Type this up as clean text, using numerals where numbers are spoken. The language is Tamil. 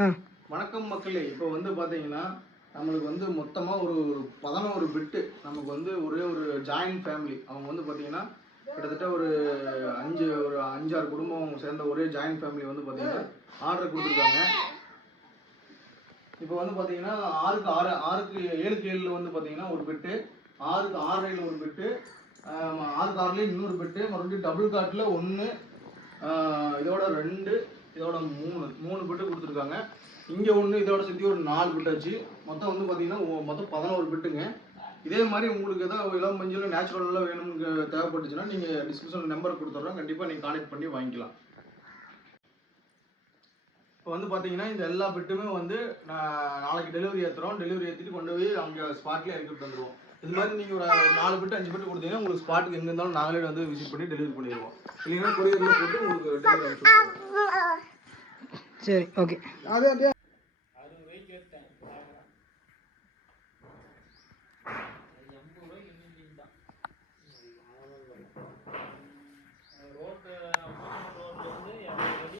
வணக்கம் மக்களே. இப்போ வந்து பார்த்தீங்கன்னா நம்மளுக்கு வந்து மொத்தமாக ஒரு 11 பிட்டு நமக்கு வந்து ஒரே ஒரு ஜாயின்ட் ஃபேமிலி. அவங்க வந்து பார்த்தீங்கன்னா கிட்டத்தட்ட ஒரு 5-6 குடும்பம் சேர்ந்த ஒரே ஜாயின்ட் ஃபேமிலி வந்து பார்த்தீங்கன்னா ஆர்டர் கொடுத்துருக்காங்க. இப்போ வந்து பார்த்தீங்கன்னா 6க்கு 6, 6க்கு 7க்கு 7 வந்து பார்த்தீங்கன்னா ஒரு பிட்டு, 6க்கு 6 ஒரு பிட்டு, 6க்கு 6 இன்னொரு பிட்டு, மறுபடியும் டபுள் காட்டில் 1, இதோட 2, இதோட 3 பிட்டு கொடுத்துருக்காங்க. இங்கே ஒன்று இதோட சேர்த்து ஒரு 4 பிட் ஆச்சு. மொத்தம் வந்து பார்த்தீங்கன்னா மொத்தம் 11 பிட்டுங்க. இதே மாதிரி உங்களுக்கு ஏதாவது இளம் மஞ்சள் நேச்சுரலாக வேணும்னு தேவைப்பட்டுச்சுன்னா நீங்கள் டிஸ்கிரிப்ஷனில் நம்பர் கொடுத்துட்றோம். கண்டிப்பாக நீங்கள் கான்டெக்ட் பண்ணி வாங்கிக்கலாம். இப்போ வந்து பார்த்தீங்கன்னா இந்த எல்லா பிட்டுமே வந்து நாளைக்கு டெலிவரி ஏற்றுறோம். டெலிவரி ஏற்றிட்டு கொண்டு போய் அங்கே ஸ்பாட்லேயே இறக்கிட்டு வந்துடுவோம். இது மாதிரி நீங்கள் ஒரு 4 பிட்டு 5 பிட்டு கொடுத்தீங்கன்னா உங்களுக்கு ஸ்பாட்டுக்கு எங்கே இருந்தாலும் நாங்களே வந்து விசிட் பண்ணி டெலிவரி பண்ணிடுவோம். இல்லைன்னா கொரியரில் போட்டு உங்களுக்கு டெலிவரி அனுப்பிச்சுடுவோம். சரி, ஓகே.